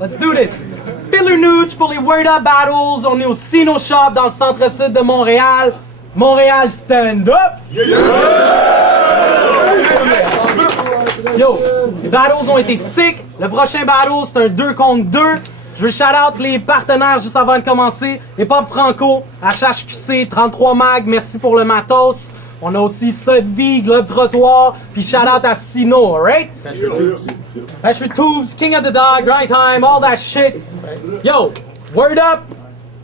Let's do this. Filler Nooch pour les Word Up Battles. On est au Sino Shop dans le centre-sud de Montréal. Montréal Stand Up. Yo, les battles ont été sick. Le prochain battle, c'est un 2 contre 2. Je veux shout-out les partenaires juste avant de commencer. Les Pop Franco, HHQC, 33 Mag, merci pour le matos. On a aussi Sudvie, Globe Trottoir, puis shout-out à Sino, alright? Bachelor Tubes, King of the Dog, Grind Time, all that shit. Yo, word up,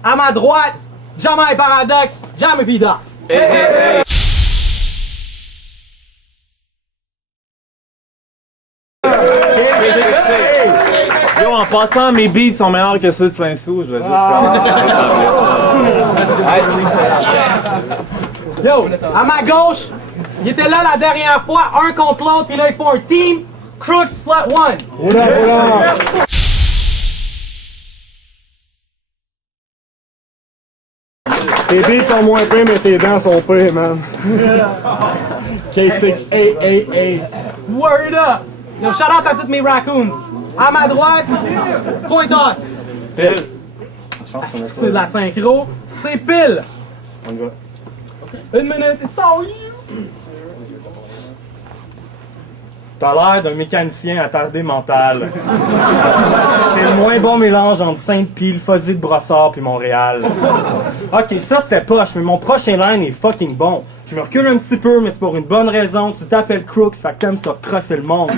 à ma droite, Jamai Paradox, Jamai P-Dox. Hey, hey, hey. Yo, en passant, mes beats sont meilleurs que ceux de Saint-Sou, je vais juste Yo, à ma gauche, il était là la dernière fois, un contre l'autre, puis là ils font un team. Crooks Slut One. Tes beats sont moins pires, mais tes dents sont pires, man. K6. Hey. Word up. Yo, shout out à toutes mes raccoons. À ma droite, point toss. Pile. C'est de la synchro. C'est pile. Une minute, it's all you. T'as l'air d'un mécanicien attardé mental. C'est le moins bon mélange entre Sainte-Pie, le Fuzzy de Brossard puis Montréal. Ok, ça c'était poche, mais mon prochain line est fucking bon. Je me recule un petit peu, mais c'est pour une bonne raison. Tu t'appelles Crooks, fait que t'aimes ça crosser le monde.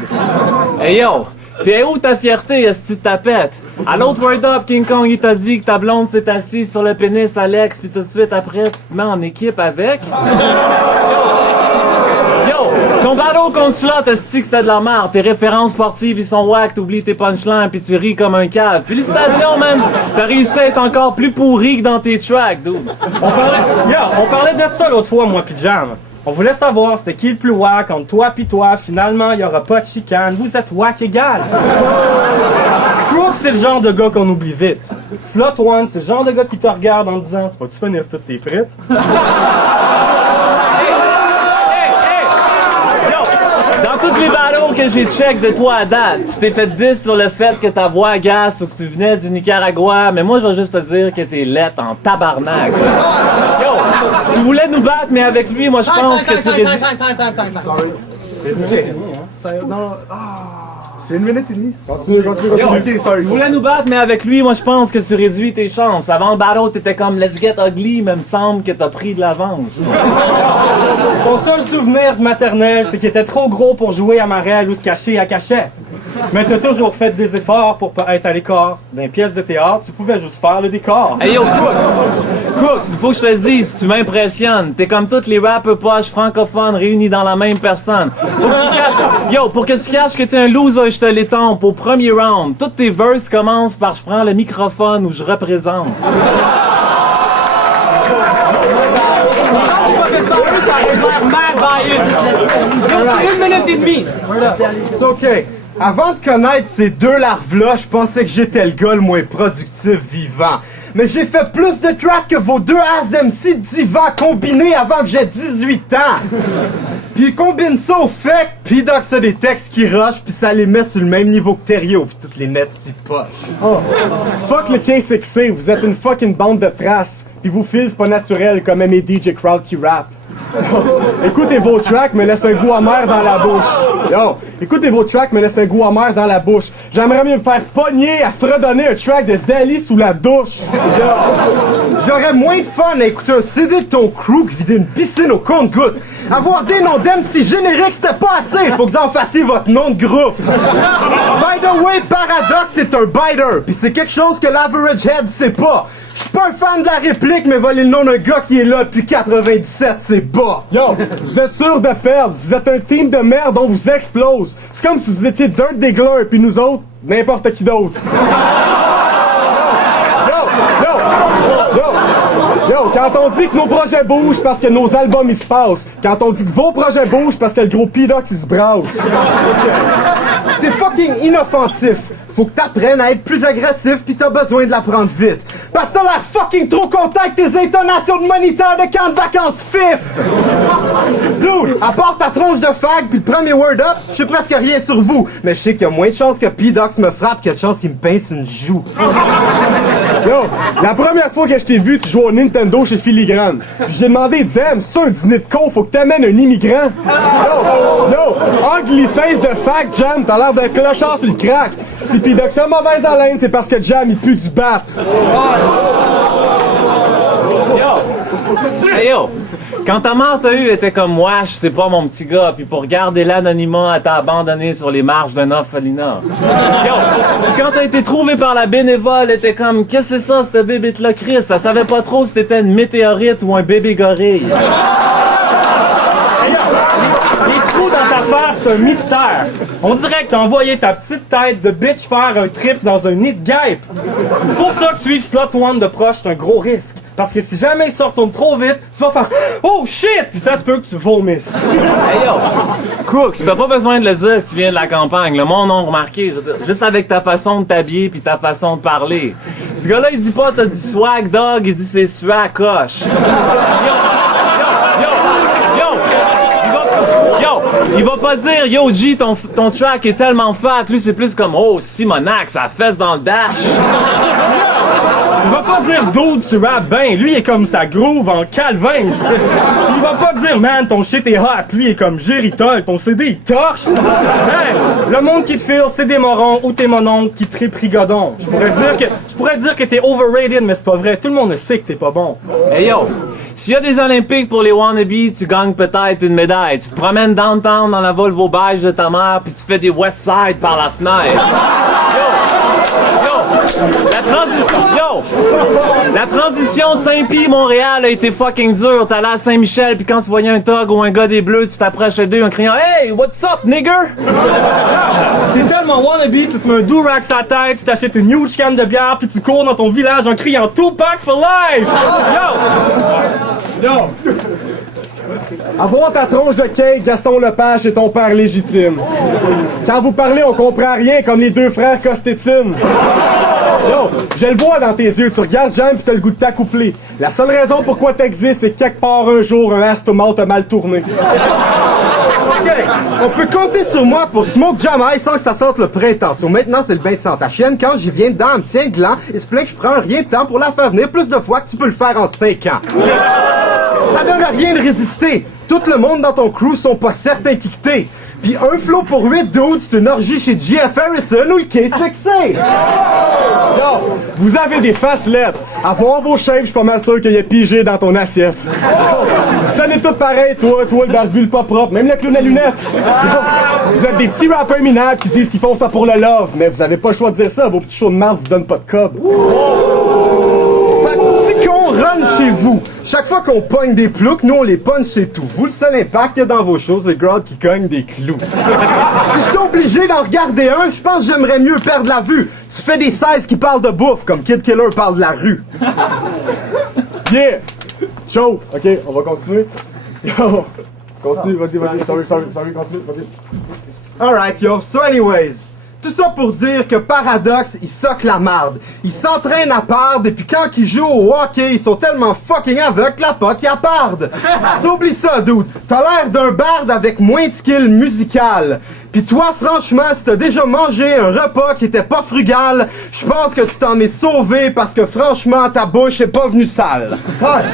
Hey yo! Pis où ta fierté, est-ce que tu tapettes? À l'autre Word Up, King Kong, il t'a dit que ta blonde s'est assise sur le pénis Alex, puis tout de suite après, tu te mets en équipe avec? Yo! Ton battle contre Slot, est-ce que c'était de la merde? Tes références sportives, ils sont whack, t'oublies tes punchlines, puis tu ris comme un cave. Félicitations, man! T'as réussi à être encore plus pourri que dans tes tracks, dude. On parlait de ça l'autre fois, moi pis Jam. On voulait savoir c'était qui le plus wack entre toi pis toi. Finalement, il y aura pas de chicane. Vous êtes wack égal. Crooks, c'est le genre de gars qu'on oublie vite. Slot One, c'est le genre de gars qui te regarde en disant « Tu vas-tu finir toutes tes frites? » Dans toutes les battles que j'ai check de toi à date, tu t'es fait 10 sur le fait que ta voix agace ou que tu venais du Nicaragua, mais moi je vais juste te dire que t'es laite en tabarnak. Yo, tu voulais nous battre, mais avec lui, moi je pense que tu réduis... C'est 1 minute et demie. Continue. Ok, sorry. Tu voulais nous battre, mais avec lui, moi je pense que tu réduis tes chances. Avant le battle, t'étais comme Let's Get Ugly, mais il me semble que t'as pris de l'avance. Son seul souvenir de maternelle, c'est qu'il était trop gros pour jouer à Marelle ou se cacher à cachette. Mais t'as toujours fait des efforts pour pas être à l'écart. Dans les pièces de théâtre, tu pouvais juste faire le décor. Hey yo, Crooks, il faut que je te le dise, tu m'impressionnes. T'es comme tous les rappeurs poches francophones réunis dans la même personne. Pour que tu caches que t'es un loser, je te l'étompe au premier round. Toutes tes verses commencent par je prends le microphone où je représente. C'est 1 minute et demie. C'est ok. Avant de connaître ces deux larves-là, je pensais que j'étais le gars le moins productif vivant. Mais j'ai fait plus de tracks que vos deux as d'MC divans combinés avant que j'ai 18 ans. Puis combine ça au fait que P-Dox a des textes qui rushent, puis ça les met sur le même niveau que Thériault, puis toutes les nets s'y pochent. Oh. Fuck le K6C, vous êtes une fucking bande de traces. Puis vous filez, c'est pas naturel comme mes DJ Crowd qui rap. Écoutez vos tracks, mais laisse un goût amer dans la bouche. Yo, écoutez vos tracks, mais laisse un goût amer dans la bouche. J'aimerais mieux me faire pogner à fredonner un track de Dali sous la douche. Yo, j'aurais moins de fun à écouter un CD de ton crew que vider une piscine au compte-gouttes. Avoir des noms d'MC génériques, c'était pas assez. Faut que vous en fassiez votre nom de groupe. By the way, Paradox, c'est un biter. Puis c'est quelque chose que l'Average Head sait pas. Je suis pas un fan de la réplique, mais voler le nom d'un gars qui est là depuis 97, c'est bas. Yo, vous êtes sûr de perdre. Vous êtes un team de merde, on vous explose. C'est comme si vous étiez Dirt Diggler, puis nous autres, n'importe qui d'autre. Yo, quand on dit que nos projets bougent parce que nos albums ils se passent. Quand on dit que vos projets bougent parce que le gros P-Dox il se brasse. T'es fucking inoffensif. Faut que t'apprennes à être plus agressif pis t'as besoin de l'apprendre vite. Parce que t'as l'air fucking trop content avec tes intonations de moniteur de camp de vacances FIF! Dude, à part ta tronche de fag puis le premier word up, je sais presque rien sur vous, mais je sais qu'il y a moins de chances que P-Dox me frappe que de chances qu'il me pince une joue. Yo, la première fois que je t'ai vu, tu jouais au Nintendo chez Filigrane. Puis j'ai demandé, damn, c'est-tu un dîner de con, faut que t'amènes un immigrant? Yo, ugly face de fact, Jam, t'as l'air d'un clochard sur le crack. Si P-Dox a mauvaise haleine, c'est parce que Jam, il pue du bat. Yo! Hey yo! Quand ta mère t'a eu, elle était comme wesh, c'est pas mon petit gars, puis pour garder l'anonymat, elle t'a abandonné sur les marches d'un orphelinat. Yo! Puis quand t'as été trouvé par la bénévole, elle était comme qu'est-ce que c'est ça, cette bébête-là, Chris? Ça savait pas trop si c'était une météorite ou un bébé gorille. Les trous dans ta face, c'est un mystère. On dirait que t'as envoyé ta petite tête de bitch faire un trip dans un nid de guêpe. C'est pour ça que suivre Slot One de proche, c'est un gros risque. Parce que si jamais il se retourne trop vite, tu vas faire « Oh shit! » Puis ça se peut que tu vomisses. Hey yo! Crooks, t'as pas besoin de le dire que tu viens de la campagne. Le monde a remarqué. Je veux dire, juste avec ta façon de t'habiller puis ta façon de parler. Ce gars-là, il dit pas t'as du swag dog, il dit c'est swag coche. Il va pas dire yo G ton track est tellement fat, lui c'est plus comme oh Simonac, ça fesse dans le dash. Il va pas dire dude tu rap ben, lui il est comme sa groove en Calvin. Il va pas dire man ton shit est hot, lui il est comme Géritol, ton CD il torche. Hey, le monde qui te file c'est des morons ou t'es mon oncle qui tripe rigodon. Je pourrais dire que t'es overrated mais c'est pas vrai, tout le monde le sait que t'es pas bon. Hey yo! S'il y a des Olympiques pour les wannabes, tu gagnes peut-être une médaille. Tu te promènes downtown dans la Volvo beige de ta mère, puis tu fais des West Side par la fenêtre. La transition Saint-Pie-Montréal a été fucking dure. T'allais à Saint-Michel, puis quand tu voyais un thug ou un gars des Bleus, tu t'approchais d'eux en criant « Hey, what's up, nigger? » T'es tellement wannabe, tu te mets un do-rag sur la tête, tu t'achètes une huge canne de bière, puis tu cours dans ton village en criant Tupac for life! Yo! Avoir ta tronche de cake, Gaston Lepage, c'est ton père légitime. Quand vous parlez, on comprend rien comme les deux frères Costétine. Yo, je le vois dans tes yeux, tu regardes Jean pis t'as le goût de t'accoupler. La seule raison pourquoi t'existes, c'est que quelque part un jour, un estomac t'a mal tourné. Ok, on peut compter sur moi pour smoke jamais sans que ça sorte le printemps. So maintenant, c'est le bain de sang. Ta chienne, quand j'y viens dedans, elle me tient un gland et se plaint que je prends rien de temps pour la faire venir plus de fois que tu peux le faire en 5 ans. Ça donne à rien de résister. Tout le monde dans ton crew sont pas certains qui que t'es. Pis un flow pour 8 dudes, c'est une orgie chez J.F. Harrison ou le K6C. Yo, vous avez des faces lettres. À voir vos shapes, je suis pas mal sûr qu'il y a pigé dans ton assiette. Vous sonnez tous pareil, toi le barbu, le pas propre, même le clown à lunettes. Vous êtes des petits rappeurs minables qui disent qu'ils font ça pour le love, mais vous avez pas le choix de dire ça, vos petits shows de marde vous donnent pas de cob. Fait que si qu'on run chez vous, chaque fois qu'on pogne des ploucs, nous on les punch chez tout. Vous, le seul impact qu'il y a dans vos shows, c'est le crowd qui cogne des clous. Si j'étais obligé d'en regarder un, je pense que j'aimerais mieux perdre la vue. Tu fais des 16 qui parlent de bouffe, comme Kid Killer parle de la rue. Yeah! Show! Ok, on va continuer. Yo! Continue, vas-y, sorry, continue, vas-y. Alright, yo. So anyways, tout ça pour dire que Paradox, il soque la marde. Il s'entraîne à pardre et puis quand il joue au hockey, ils sont tellement fucking aveugles que la POC y a pardre. So oublie ça, dude. T'as l'air d'un barde avec moins de skill musical. Pis toi, franchement, si t'as déjà mangé un repas qui était pas frugal, je pense que tu t'en es sauvé parce que franchement, ta bouche est pas venue sale. Ouais.